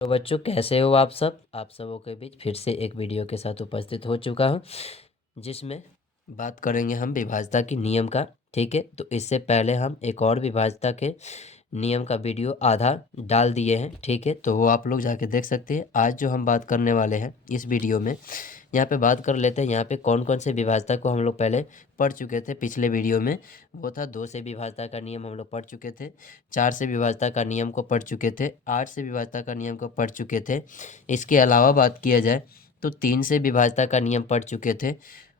तो बच्चों कैसे हो आप सब। आप सबों के बीच फिर से एक वीडियो के साथ उपस्थित हो चुका हूँ, जिसमें बात करेंगे हम विभाज्यता की नियम का। ठीक है, तो इससे पहले हम एक और विभाज्यता के नियम का वीडियो आधा डाल दिए हैं। ठीक है, तो वो आप लोग जाके देख सकते हैं। आज जो हम बात करने वाले हैं इस वीडियो में, यहाँ पे बात कर लेते हैं यहाँ पे कौन कौन से विभाज्यता को हम लोग पहले पढ़ चुके थे। पिछले वीडियो में वो था 2 से विभाज्यता का नियम हम लोग पढ़ चुके थे, 4 से विभाज्यता का नियम को पढ़ चुके थे, 8 से विभाज्यता का नियम को पढ़ चुके थे। इसके अलावा बात किया जाए तो 3 से विभाज्यता का नियम पढ़ चुके थे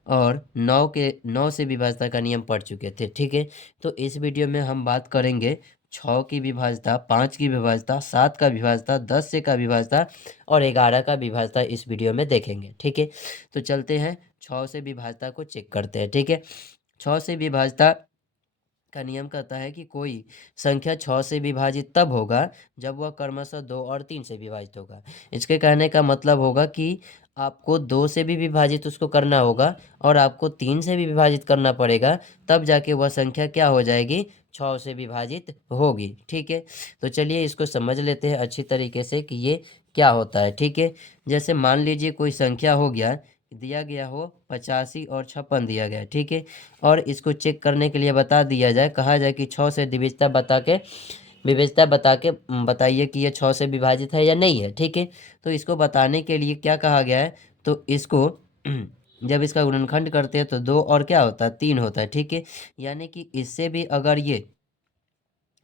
और 9 से विभाज्यता का नियम पढ़ चुके थे। ठीक है, तो इस वीडियो में हम बात करेंगे 6 की विभाज्यता, 5 की विभाज्यता, 7 का विभाज्यता, 10 से का विभाज्यता और 11 का विभाज्यता इस वीडियो में देखेंगे। ठीक है, तो चलते हैं 6 से विभाज्यता को चेक करते हैं। ठीक है, 6 से विभाज्यता का नियम कहता है कि कोई संख्या 6 से विभाजित तब होगा जब वह क्रमशः 2 और 3 से विभाजित होगा। इसके कहने का मतलब होगा कि आपको 2 से भी विभाजित उसको करना होगा और आपको 3 से भी विभाजित करना पड़ेगा, तब जाके वह संख्या क्या हो जाएगी, 6 से विभाजित होगी। ठीक है, तो चलिए इसको समझ लेते हैं अच्छी तरीके से कि ये क्या होता है। ठीक है, जैसे मान लीजिए कोई संख्या हो गया, दिया गया हो 85 और 56 दिया गया है। ठीक है, और इसको चेक करने के लिए बता दिया जाए, कहा जाए कि 6 से विविधता बता के बताइए कि ये 6 से विभाजित है या नहीं है। ठीक है, तो इसको बताने के लिए क्या कहा गया है, तो इसको जब इसका गुणनखंड करते हैं तो 2 और क्या होता है, 3 होता है। ठीक है, यानी कि इससे भी अगर ये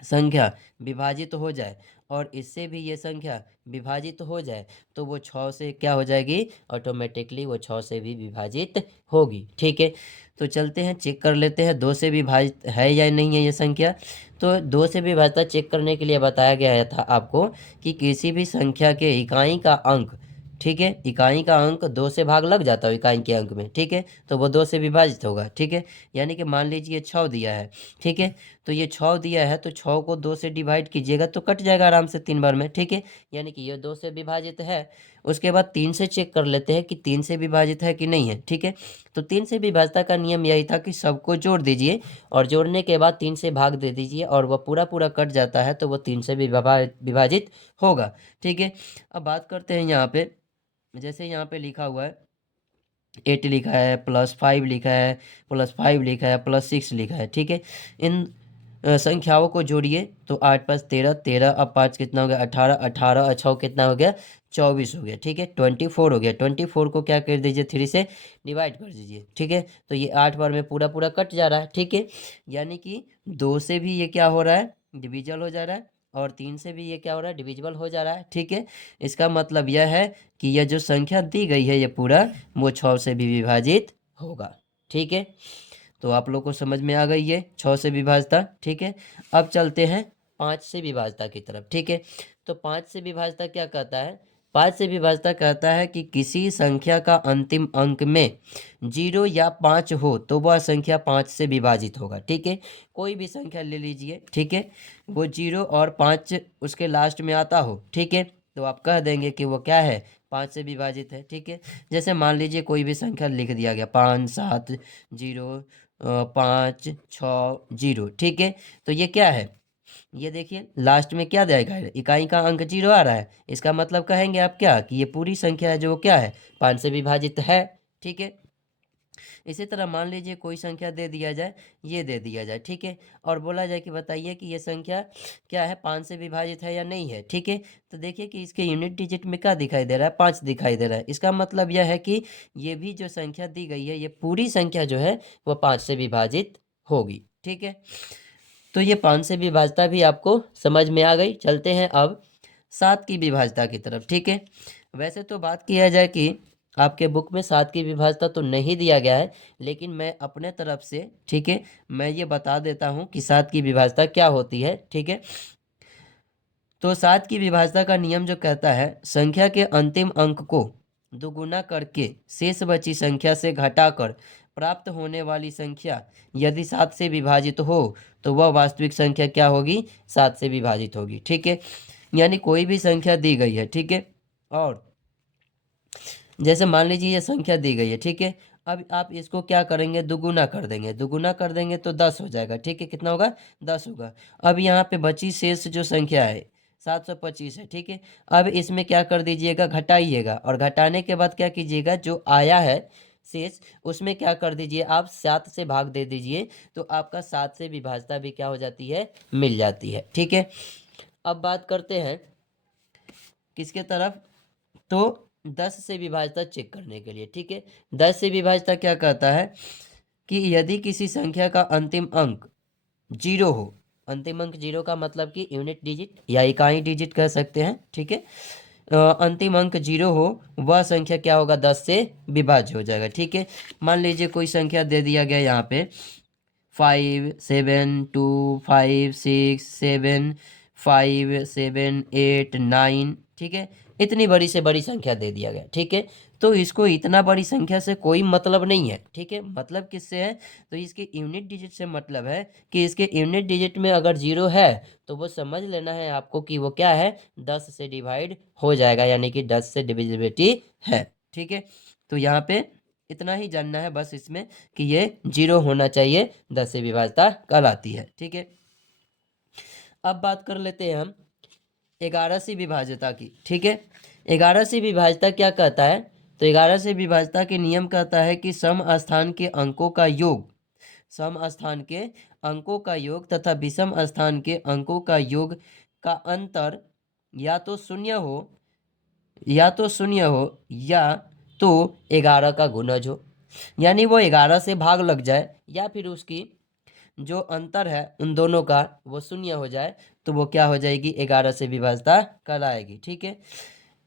संख्या विभाजित हो जाए और इससे भी ये संख्या विभाजित हो जाए तो वो 6 से क्या हो जाएगी, ऑटोमेटिकली वो 6 से भी विभाजित होगी। ठीक है, तो चलते हैं चेक कर लेते हैं 2 से विभाजित है या नहीं है ये संख्या। तो 2 से विभाजित चेक करने के लिए बताया गया था आपको कि किसी भी संख्या के इकाई का अंक, ठीक है, इकाई का अंक 2 से भाग लग जाता है इकाई के अंक में। ठीक है, तो वो 2 से विभाजित होगा। ठीक है, यानी कि मान लीजिए 6 दिया है। ठीक है, तो ये 6 दिया है तो 6 को 2 से डिवाइड कीजिएगा तो कट जाएगा आराम से 3 बार में। ठीक है, यानी कि ये 2 से विभाजित है। उसके बाद 3 से चेक कर लेते हैं कि 3 से विभाजित है कि नहीं है। ठीक है, तो 3 से विभाज्यता का नियम यही था कि सबको जोड़ दीजिए और जोड़ने के बाद 3 से भाग दे दीजिए और वह पूरा पूरा कट जाता है तो वो 3 से भी विभाजित होगा। ठीक है, अब बात करते हैं यहाँ पे, जैसे यहाँ पे लिखा हुआ है 8 लिखा है, +5 लिखा है, +5 लिखा है, +6 लिखा है। ठीक है, इन संख्याओं को जोड़िए तो 8 + 13, 13, अब 5 कितना हो गया, 18, 18 और 6 कितना हो गया, 24 हो गया। ठीक है, 24 हो गया। 24 को क्या कर दीजिए, 3 से डिवाइड कर दीजिए। ठीक है, तो ये 8 बार में पूरा पूरा कट जा रहा है। ठीक है, यानी कि 2 से भी ये क्या हो रहा है, डिविजल हो जा रहा है और 3 से भी ये क्या हो रहा है, डिविजिबल हो जा रहा है। ठीक है, इसका मतलब यह है कि यह जो संख्या दी गई है ये पूरा वो 6 से भी विभाजित होगा। ठीक है, तो आप लोग को समझ में आ गई है 6 से विभाज्यता। ठीक है, अब चलते हैं 5 से विभाज्यता की तरफ। ठीक है, तो 5 से विभाज्यता क्या कहता है, 5 से विभाज्यता कहता है कि किसी संख्या का अंतिम अंक में 0 या 5 हो तो वह संख्या 5 से विभाजित होगा। ठीक है, कोई भी संख्या ले लीजिए, ठीक है, वो 0 और 5 उसके लास्ट में आता हो। ठीक है, तो आप कह देंगे कि वो क्या है, 5 से विभाजित है। ठीक है, जैसे मान लीजिए कोई भी संख्या लिख दिया गया 5 7 0 5 6 0। ठीक है, तो ये क्या है, ये देखिए लास्ट में क्या देगा, इकाई का अंक 0 आ रहा है। इसका मतलब कहेंगे आप क्या कि ये पूरी संख्या है जो क्या है, 5 से विभाजित है। ठीक है, इसी तरह मान लीजिए कोई संख्या दे दिया जाए, ये दे दिया जाए। ठीक है, और बोला जाए कि बताइए कि ये संख्या क्या है, 5 से विभाजित है या नहीं है। ठीक है, तो देखिए कि इसके यूनिट डिजिट में क्या दिखाई दे रहा है, 5 दिखाई दे रहा है। इसका मतलब यह है कि ये भी जो संख्या दी गई है ये पूरी संख्या जो है वो 5 से विभाजित होगी। ठीक है, तो ये 5 से विभाज्यता भी आपको समझ में आ गई। चलते हैं अब 7 की विभाज्यता की तरफ। ठीक है, वैसे तो बात किया जाए कि आपके बुक में 7 की विभाज्यता तो नहीं दिया गया है, लेकिन मैं अपने तरफ से, ठीक है, मैं ये बता देता हूँ कि 7 की विभाज्यता क्या होती है। ठीक है, तो 7 की विभाज्यता का नियम जो कहता है संख्या के अंतिम अंक को दुगुना करके शेष बची संख्या से घटाकर प्राप्त होने वाली संख्या यदि 7 से विभाजित हो तो वह वास्तविक संख्या क्या होगी, 7 से विभाजित होगी। ठीक है, यानी कोई भी संख्या दी गई है। ठीक है, और जैसे मान लीजिए ये संख्या दी गई है। ठीक है, अब आप इसको क्या करेंगे, दुगुना कर देंगे। दुगुना कर देंगे तो 10 हो जाएगा। ठीक है, कितना होगा, 10 होगा। अब यहाँ पे बची शेष जो संख्या है, 725 है, ठीक है। अब इसमें क्या कर दीजिएगा, घटाइएगा, और घटाने के बाद क्या कीजिएगा, जो आया है शेष उसमें क्या कर दीजिए, आप 7 से भाग दे दीजिए, तो आपका 7 से विभाज्यता भी क्या हो जाती है, मिल जाती है, ठीक है। अब बात करते हैं किसके तरफ, तो 10 से विभाज्यता चेक करने के लिए, ठीक है। 10 से विभाज्यता क्या कहता है कि यदि किसी संख्या का अंतिम अंक 0 हो, अंतिम अंक 0 का मतलब कि यूनिट डिजिट या इकाई डिजिट कह सकते हैं, ठीक है। अंतिम अंक 0 हो, वह संख्या क्या होगा, 10 से विभाज्य हो जाएगा, ठीक है। मान लीजिए कोई संख्या दे दिया गया यहाँ पे 5 7 2 5 6 7 5 7 8 9, ठीक है। इतनी बड़ी से बड़ी संख्या दे दिया गया, ठीक है। तो इसको इतना बड़ी संख्या से कोई मतलब नहीं है, ठीक है। मतलब किससे है, तो इसके यूनिट डिजिट से मतलब है कि इसके यूनिट डिजिट में अगर 0 है तो वो समझ लेना है आपको कि वो क्या है, 10 से डिवाइड हो जाएगा, यानी कि 10 से डिविजिबिलिटी है, ठीक है। तो यहाँ पे इतना ही जानना है बस इसमें कि ये 0 होना चाहिए, 10 से विभाज्यता कहलाती है, ठीक है। अब बात कर लेते हैं हम 11 से विभाज्यता की, ठीक है। 11 से विभाज्यता क्या कहता है, तो 11 से विभाज्यता के नियम कहता है कि सम स्थान के अंकों का योग, सम स्थान के अंकों का योग तथा विषम स्थान के अंकों का योग का अंतर या तो शून्य हो, या तो शून्य हो, या तो 11 का गुणज हो, यानी वो 11 से भाग लग जाए, या फिर उसकी जो अंतर है उन दोनों का वो शून्य हो जाए, तो वो क्या हो जाएगी, 11 से विभाज्यता कहलाएगी, ठीक है।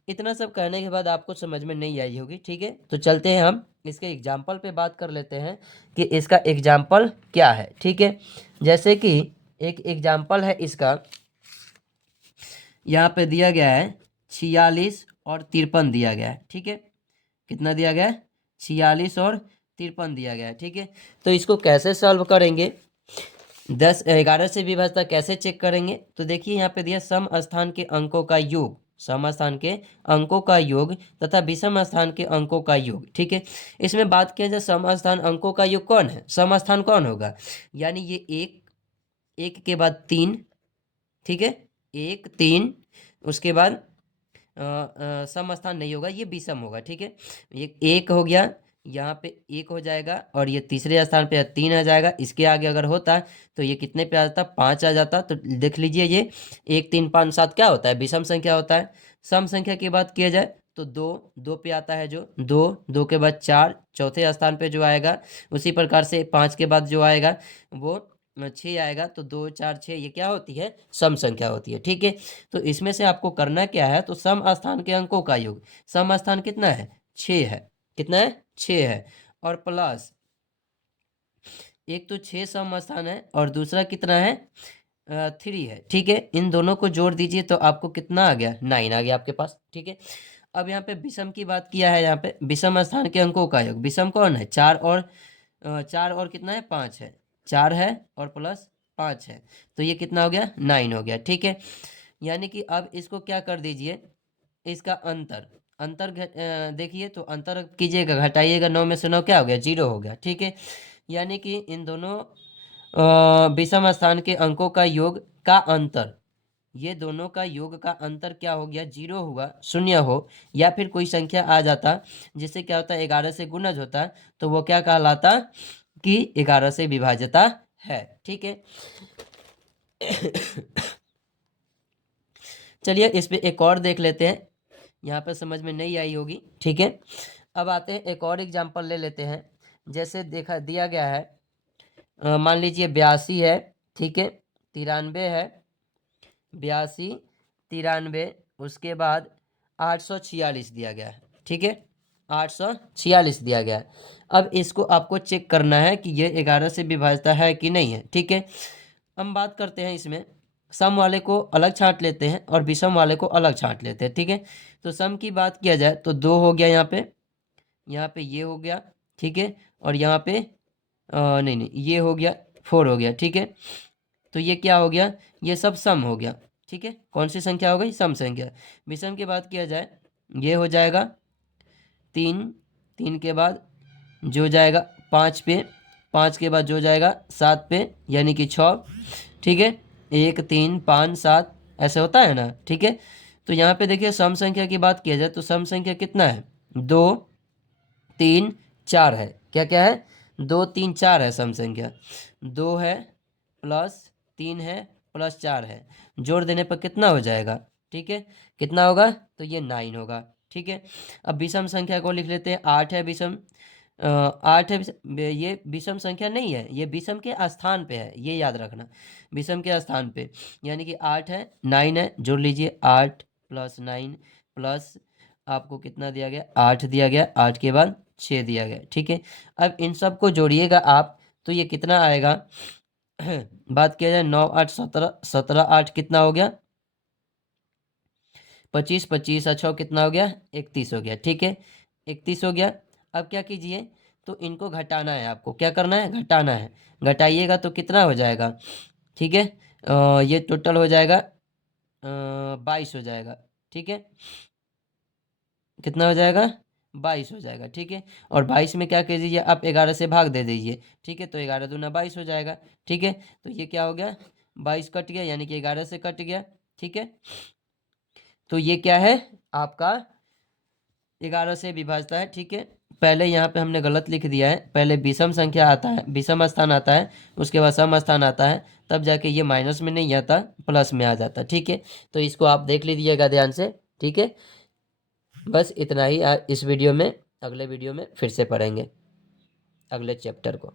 इतना सब कहने के बाद आपको समझ में नहीं आई होगी, ठीक है। तो चलते हैं हम इसके एग्जाम्पल पे बात कर लेते हैं कि इसका एग्जाम्पल क्या है, ठीक है। जैसे कि एक एग्जाम्पल है इसका, यहाँ पे दिया गया है 46 और 53 दिया गया है, ठीक है। कितना दिया गया है, 46 और 53 दिया गया है, ठीक है। तो इसको कैसे सॉल्व करेंगे, 11 से विभाज्यता कैसे चेक करेंगे, तो देखिए यहाँ पे दिया सम स्थान के अंकों का योग, सम स्थान के अंकों का योग तथा विषम स्थान के अंकों का योग, ठीक है। इसमें बात किया जाए सम स्थान अंकों का योग कौन है, सम स्थान कौन होगा, यानी ये एक, एक के बाद 3, ठीक है, 1 3, उसके बाद सम स्थान नहीं होगा, ये विषम होगा, ठीक है। ये एक हो गया, यहाँ पे 1 हो जाएगा, और ये तीसरे स्थान पे 3 आ जाएगा। इसके आगे अगर होता तो ये कितने पे आ जाता, 5 आ जाता। तो देख लीजिए ये 1 3 5 7 क्या होता है, विषम संख्या होता है। सम संख्या की बात किया जाए तो 2 2 पे आता है, जो 2 2 के बाद 4 चौथे स्थान पे जो आएगा, उसी प्रकार से 5 के बाद जो आएगा वो 6 आएगा। तो 2 4 6 ये क्या होती है, सम संख्या होती है, ठीक है। तो इसमें से आपको करना क्या है, तो सम स्थान के अंकों का योग, सम स्थान कितना है, 6 है, कितना है, 6 है, और प्लस एक तो 6 सम स्थान है और दूसरा कितना है, 3 है, ठीक है। इन दोनों को जोड़ दीजिए तो आपको कितना आ गया, 9 आ गया आपके पास, ठीक है। अब यहाँ पे विषम की बात किया है, यहाँ पे विषम स्थान के अंकों का योग, विषम कौन है, 4 और 4 और कितना है, 5 है, 4 है और प्लस 5 है, तो ये कितना हो गया, 9 हो गया, ठीक है। यानी कि अब इसको क्या कर दीजिए, इसका अंतर, अंतर देखिए तो अंतर कीजिएगा, घटाइएगा, 9 में से 9 क्या हो गया, 0 हो गया, ठीक है। यानी कि इन दोनों विषम स्थान के अंकों का योग का अंतर, ये दोनों का योग का अंतर क्या हो गया, 0 हुआ, शून्य हो, या फिर कोई संख्या आ जाता जिससे क्या होता है, 11 से गुणज होता, तो वो क्या कहलाता कि 11 से विभाज्यता है, ठीक है। चलिए इस पे एक और देख लेते हैं, यहाँ पे समझ में नहीं आई होगी, ठीक है। अब आते हैं एक और एग्जांपल ले लेते हैं। जैसे देखा दिया गया है, मान लीजिए 82 है, ठीक है, 93 है, 82 93, उसके बाद 846 दिया गया है, ठीक है, 846 दिया गया है। अब इसको आपको चेक करना है कि ये 11 से विभाज्यता है कि नहीं है, ठीक है। हम बात करते हैं इसमें, सम वाले को अलग छांट लेते हैं और विषम वाले को अलग छांट लेते हैं, ठीक है। तो सम की बात किया जाए तो 2 हो गया, यहाँ पे ये हो गया, ठीक है, और यहाँ पे नहीं नहीं ये हो गया, 4 हो गया, ठीक है। तो ये क्या हो गया, ये सब सम हो गया, ठीक है। कौन सी संख्या हो गई, सम संख्या। विषम की बात किया जाए, ये हो जाएगा 3, 3 के बाद जो जाएगा 5 पे, 5 के बाद जो जाएगा 7 पे, यानी कि 6, ठीक है। 1 3 5 7 ऐसे होता है ना, ठीक है। तो यहाँ पे देखिए सम संख्या की बात किया जाए तो सम संख्या कितना है, 2 3 4 है। क्या क्या है, 2 3 4 है सम संख्या। 2 है प्लस 3 है प्लस 4 है, जोड़ देने पर कितना हो जाएगा, ठीक है, कितना होगा, तो ये 9 होगा, ठीक है। अब विषम संख्या को लिख लेते हैं, 8 है विषम, 8 है ये विषम संख्या नहीं है, ये विषम के स्थान पे है, ये याद रखना, विषम के स्थान पे, यानी कि 8 है 9 है, जोड़ लीजिए 8 प्लस 9 प्लस आपको कितना दिया गया, 8 दिया गया, 8 के बाद 6 दिया गया, ठीक है। अब इन सब को जोड़िएगा आप तो ये कितना आएगा बात किया जाए 9 8 17, 17 8 कितना हो गया, 25, 25 अच्छा कितना हो गया, 31 हो गया, ठीक है, 31 हो गया। अब क्या कीजिए, तो इनको घटाना है, आपको क्या करना है, घटाना है, घटाइएगा तो कितना हो जाएगा, ठीक है, ये टोटल हो जाएगा 22 हो जाएगा, ठीक है, कितना हो जाएगा, 22 हो जाएगा, ठीक है। और 22 में क्या कर दीजिए आप, 11 से भाग दे दीजिए, ठीक है, तो 11 दूना 22 हो जाएगा, ठीक है। तो ये क्या हो गया, 22 कट गया, यानी कि 11 से कट गया, ठीक है। तो ये क्या है आपका 11 से विभाजता है, ठीक है। पहले यहाँ पे हमने गलत लिख दिया है, पहले विषम संख्या आता है, विषम स्थान आता है, उसके बाद सम स्थान आता है, तब जाके ये माइनस में नहीं आता, प्लस में आ जाता, ठीक है। तो इसको आप देख लीजिएगा ध्यान से, ठीक है। बस इतना ही इस वीडियो में, अगले वीडियो में फिर से पढ़ेंगे अगले चैप्टर को।